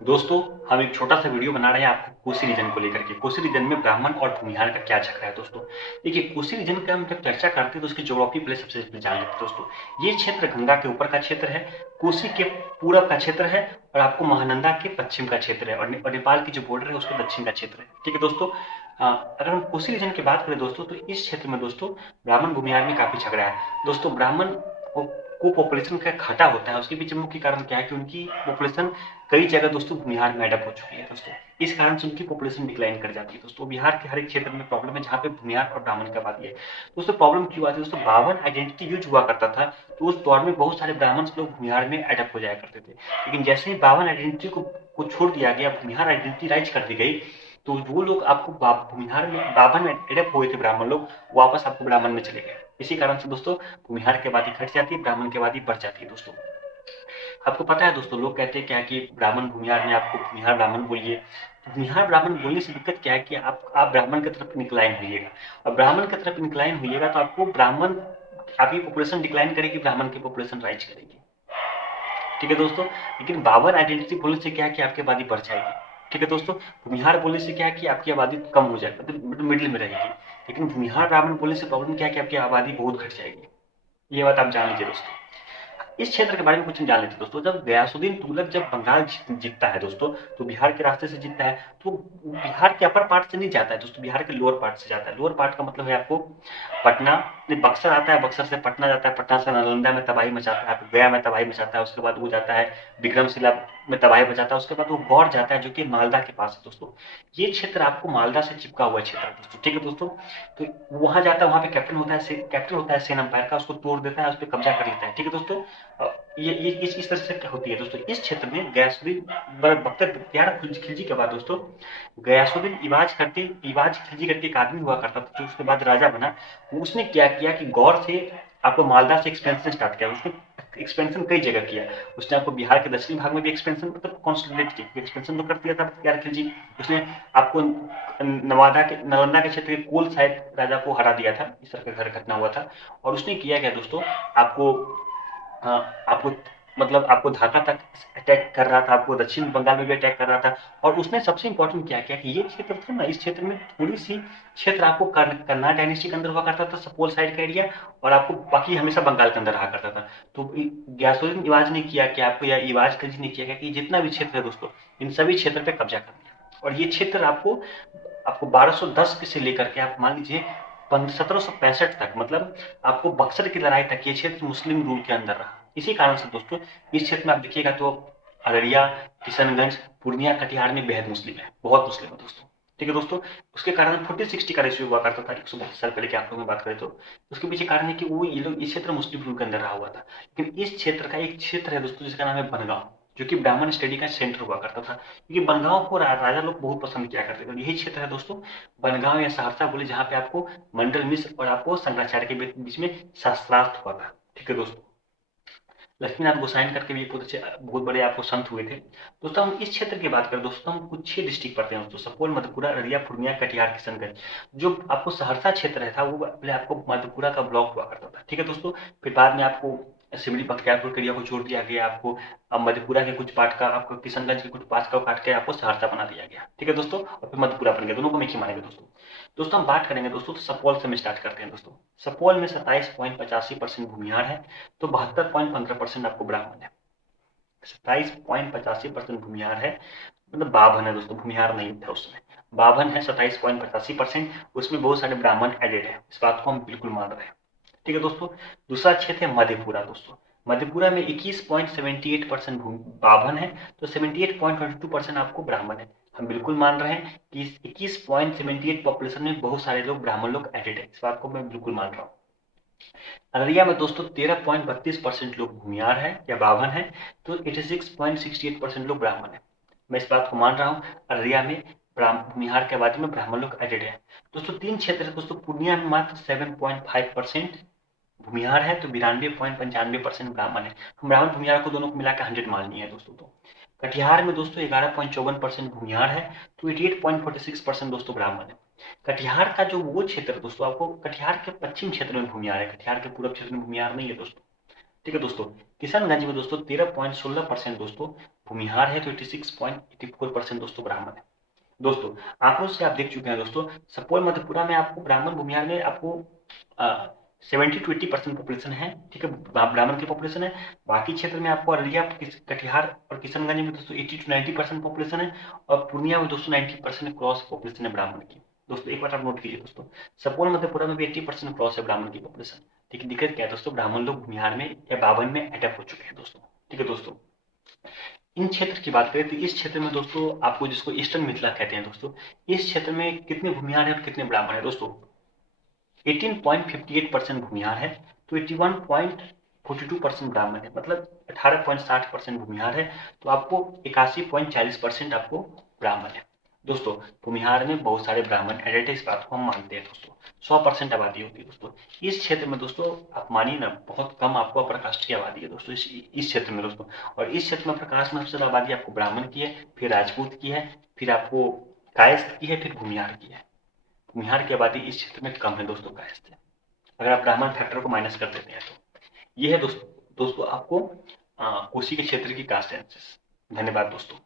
दोस्तों, हम एक छोटा सा वीडियो बना रहे हैं आपको कोसी रीजन को लेकर के। कोसी रीजन में ब्राह्मण और भूमिहार का क्या झगड़ा है दोस्तों। देखिए, कोसी रीजन का हम जब चर्चा करते हैं तो उसकी ज्योग्राफी पहले सबसे पहले जान लेते हैं दोस्तों। ये क्षेत्र गंगा के ऊपर का क्षेत्र है, कोसी के पूरब का क्षेत्र है, और आपको महानंदा के पश्चिम का क्षेत्र है, और नेपाल की जो बॉर्डर है उसके दक्षिण का क्षेत्र है। ठीक है दोस्तों। अगर हम कोसी रीजन की बात करें दोस्तों, तो इस क्षेत्र में दोस्तों ब्राह्मण भूमिहार में काफी झगड़ा है दोस्तों। ब्राह्मण को पॉपुलेशन का घाटा होता है, उसके पीछे मुख्य कारण क्या है कि उनकी पॉपुलेशन कई जगह दोस्तों बिहार में अडप हो चुकी है दोस्तों। इस कारण से उनकी पॉपुलेशन डिक्लाइन कर जाती है दोस्तों। बिहार के हर एक क्षेत्र में प्रॉब्लम है जहाँ पे भूमिहार और ब्राह्मण की आबादी है दोस्तों। प्रॉब्लम क्यों आती है दोस्तों? ब्राह्मण आइडेंटिटी यूज हुआ करता था, तो उस दौर में बहुत सारे ब्राह्मण लोग भूमिहार में अडप हो जाया करते थे। लेकिन जैसे ही ब्राह्मण आइडेंटिटी को छोड़ दिया गया, भूमिहार आइडेंटिटी राइज कर दी गई, तो वो लोग आपको भूमिहार में ब्राह्मण में एडप हुए थे ब्राह्मण लोग, वापस आपको ब्राह्मण में चले गए। इसी कारण से दोस्तों भूमिहार की आबादी घट जाती है, ब्राह्मण की आबादी बढ़ जाती है दोस्तों। आपको पता है दोस्तों, लोग कहते हैं क्या कि ब्राह्मण भूमिहार में आपको भूमिहार ब्राह्मण बोलिए। भूमिहार ब्राह्मण बोलने से दिक्कत क्या है कि आप ब्राह्मण की तरफ इंक्लाइन होइएगा, और ब्राह्मण की तरफ इंक्लाइन होइएगा तो आपको ब्राह्मण, आपकी पॉपुलेशन डिक्लाइन करेगी, ब्राह्मण की पॉपुलेशन राइज करेगी। ठीक है दोस्तों। लेकिन बाबर आइडेंटिटी बोलने से क्या है कि आपकी आबादी बढ़ जाएगी। ठीक है दोस्तों। भूमिहार बोलने से क्या है कि आपकी आबादी कम हो जाएगी, मतलब मिडिल में रहेगी। लेकिन भूमिहार ब्राह्मण बोलने से प्रॉब्लम क्या है कि आपकी आबादी बहुत घट जाएगी। ये बात आप जान लीजिए दोस्तों। इस क्षेत्र के बारे में कुछ हम जान लेते हैं दोस्तों। जब गयासुद्दीन तुगलक जब बंगाल जीतता है दोस्तों, तो बिहार के रास्ते से जीतता है, तो बिहार के अपर पार्ट से नहीं जाता है दोस्तों, बिहार के लोअर पार्ट से जाता है। लोअर पार्ट का मतलब है आपको पटना, बक्सर आता है, बक्सर से पटना जाता है, पटना से नालंदा में तबाही मचाता है, गया में तबाही मचाता है, उसके बाद वो जाता है विक्रमशिला में तबाही मचाता है, उसके बाद वो गौर जाता है जो कि मालदा के पास है दोस्तों। ये क्षेत्र आपको मालदा से चिपका हुआ क्षेत्र है दोस्तों। ठीक है दोस्तों। तो वहां जाता है, वहां पे कैप्टन होता है सेन अंपायर का, उसको तोड़ देता है, उस पर कब्जा कर लेता है। ठीक है दोस्तों। ये इस तरह से क्या होती है दोस्तों। इस क्षेत्र में गयासुद्दीन बख्तियार खिलजी के बाद दोस्तों, गयासुद्दीन इवाज खिलजी करके एक आदमी हुआ करता था, जो उसके बाद राजा बना। उसने क्या किया कि गौर से आपको मालदा से एक्सपेंशन स्टार्ट किया। उसने एक्सपेंशन कई जगह किया। उसने आपको बिहार के दक्षिणी भाग में भी एक्सपेंशन, मतलब कॉन्सोलिडेट किया, एक्सपेंशन तो कर दिया था बख्तियार खिलजी। उसने आपको नालंदा के क्षेत्र के कोल शायद राजा को हरा दिया था, इस तरह का घटना हुआ था। और उसने किया क्या दोस्तों, आपको आपको मतलब आपको ढाका तक अटैक कर रहा था, आपको दक्षिण बंगाल में भी अटैक कर रहा था। और उसने सबसे इंपॉर्टेंट क्या किया कि ये क्षेत्र था ना, इस क्षेत्र में थोड़ी सी क्षेत्र आपको कन्नाड डायनेस्टी के अंदर हुआ करता था, सपोल साइड का एरिया, और आपको बाकी हमेशा बंगाल के अंदर रहा करता था। तो गयासुद्दीन इवाज ने किया कि आपको, या इवाज खिलजी ने किया कि जितना भी क्षेत्र है दोस्तों, इन सभी क्षेत्र पे कब्जा कर लिया। और ये क्षेत्र आपको आपको 1210 से लेकर के आप मान लीजिए 1765 तक, मतलब आपको बक्सर की लड़ाई तक ये क्षेत्र मुस्लिम रूल के अंदर रहा। इसी कारण से दोस्तों इस क्षेत्र में आप देखिएगा तो अररिया, किशनगंज, पूर्णिया, कटिहार में बेहद मुस्लिम है, बहुत मुस्लिम है दोस्तों। ठीक है दोस्तों। उसके कारण 40-60 का रेशियो हुआ करता था, 132 साल पहले के आंकड़ों में बात करें तो। उसके पीछे कारण है कि वो ये लोग इस क्षेत्र मुस्लिम रूल के अंदर रहा हुआ था। लेकिन इस क्षेत्र का एक क्षेत्र है दोस्तों जिसका नाम है बनगांव, जो कि ब्राह्मण स्टडी का सेंटर हुआ करता था, क्योंकि बनगांव को राजा लोग बहुत पसंद किया करते थे। यही क्षेत्र है दोस्तों, बनगांव या सहरसा बोले, जहाँ पे आपको मंडल मिश्र और आपको शंकराचार्य के बीच में शास्त्रार्थ हुआ था। ठीक है दोस्तों। लक्ष्मीनाथ गोसाइन करके भी बहुत बड़े आपको संत हुए थे दोस्तों। हम इस क्षेत्र की बात करें दोस्तों, हम कुछ 6 डिस्ट्रिक्ट पढ़ते हैं दोस्तों, सपोल, मधेपुरा, अररिया, पूर्णिया, कटिहार, किशनगंज। जो आपको सहरसा क्षेत्र है था, वो पहले आपको मधेपुरा का ब्लॉक हुआ करता था। ठीक है दोस्तों। फिर बाद में आपको सिमरी बख्तियारपुर के एरिया को जोड़ दिया गया, आपको अब मधेपुरा के कुछ पार्ट का, आपको किशनगंज के कुछ पार्ट का काट के आपको सहरसा बना दिया गया। ठीक है दोस्तों। और फिर मधेपुरा बन गया, दोनों को एक ही मानेंगे दोस्तों। दोस्तों हम बात करेंगे दोस्तों, तो सपोल से हम स्टार्ट करते हैं दोस्तों। सपोल में 27.85% भूमिहार है, तो 72.15% आपको ब्राह्मण है। 27.85% भूमिहार है, मतलब बावन है दोस्तों, भूमिहार नहीं था उसमें, बावन है, 27.85%। उसमें बहुत सारे ब्राह्मण एडेड है, इस बात को हम बिल्कुल मान रहे हैं। ठीक है दोस्तों। दूसरा क्षेत्र है मधेपुरा दोस्तों। मधेपुरा में 21.78% बावन है, तो 78.22% आपको ब्राह्मण है। हम बिल्कुल मान रहे हैं कि इस 21.78 पॉपुलेशन में बहुत सारे लोग ब्राह्मण लोग एडेड है, इस बात को मैं बिल्कुल मान रहा हूँ। अररिया में दोस्तों 13.32% लोग भूमिहार है या बावन है, तो 86.68% लोग ब्राह्मण है। मैं इस बात को मान रहा हूँ। अररिया में भूमिहार के आबादी में ब्राह्मण लोग एडेड है दोस्तों। 3 क्षेत्र है दोस्तों, पूर्णिया में मात्र 7.5% भूमिहार है, तो 92.95% ब्राह्मण है। हम ब्राह्मण भूमिहार को दोनों को मिलाकर 100 मान लिए है दोस्तों। तो कटिहार में दोस्तों 11.54% भूमिहार है, तो 88.46% दोस्तों ब्राह्मण है। कटिहार का जो वो क्षेत्र दोस्तों, आपको कटिहार के पश्चिम क्षेत्र में भूमिहार है, कटिहार के पूर्व क्षेत्र में भूमिहार नहीं है दोस्तों। ठीक है दोस्तों। किशनगंज में दोस्तों 13.16% दोस्तों भूमिहार है, तो 86.84% दोस्तों ब्राह्मण है। दोस्तों आंकड़ों से आप देख चुके हैं दोस्तों, सुपौल मधेपुरा में आपको ब्राह्मण भूमिहार में आपको 70 to 80% पॉपुलेशन है, ठीक है, ब्राह्मण की पॉपुलेशन है। बाकी क्षेत्र में आपको अररिया, कटिहार और किशनगंज में दोस्तों 80 to 90% पॉपुलेशन है, और पूर्णिया में दोस्तों 90% क्रॉस पॉपुलेशन है ब्राह्मण की। दोस्तों एक बार आप नोट कीजिए दोस्तों, सुपौल मधेपुरा में भी 80% क्रॉस है ब्राह्मण की पॉपुलेशन। ठीक है, दिक्कत क्या है दोस्तों, ब्राह्मण लोग भूमिहार में या बावन में अटैक हो चुके हैं दोस्तों। ठीक है दोस्तों, इन क्षेत्र की बात करें तो इस क्षेत्र में दोस्तों आपको, जिसको ईस्टर्न मिथिला कहते हैं दोस्तों, इस क्षेत्र में कितने भूमिहार है और कितने ब्राह्मण है दोस्तों, 18.58% भूमिहार है, तो 81.42% ब्राह्मण है, मतलब 18.60% भूमिहार है, तो आपको 81.40% आपको ब्राह्मण है। दोस्तों भूमिहार में बहुत सारे ब्राह्मण एडेड है, इस बात को हम मानते हैं दोस्तों। 100% आबादी होती है दोस्तों इस क्षेत्र में। दोस्तों आप मानिए ना, बहुत कम आपको अपर कास्ट की आबादी है दोस्तों इस क्षेत्र में दोस्तों। और इस क्षेत्र में अपर कास्ट में सबसे ज्यादा आबादी आपको ब्राह्मण की है, फिर राजपूत की है, फिर आपको कायस्थ की है, फिर भूमिहार की है। भूमिहार की आबादी इस क्षेत्र में कम है दोस्तों कायस्थ से, अगर आप ब्राह्मण फैक्टर को माइनस कर देते हैं तो। ये है दोस्तों आपको कोसी के क्षेत्र की कास्ट सेंसस। धन्यवाद दोस्तों।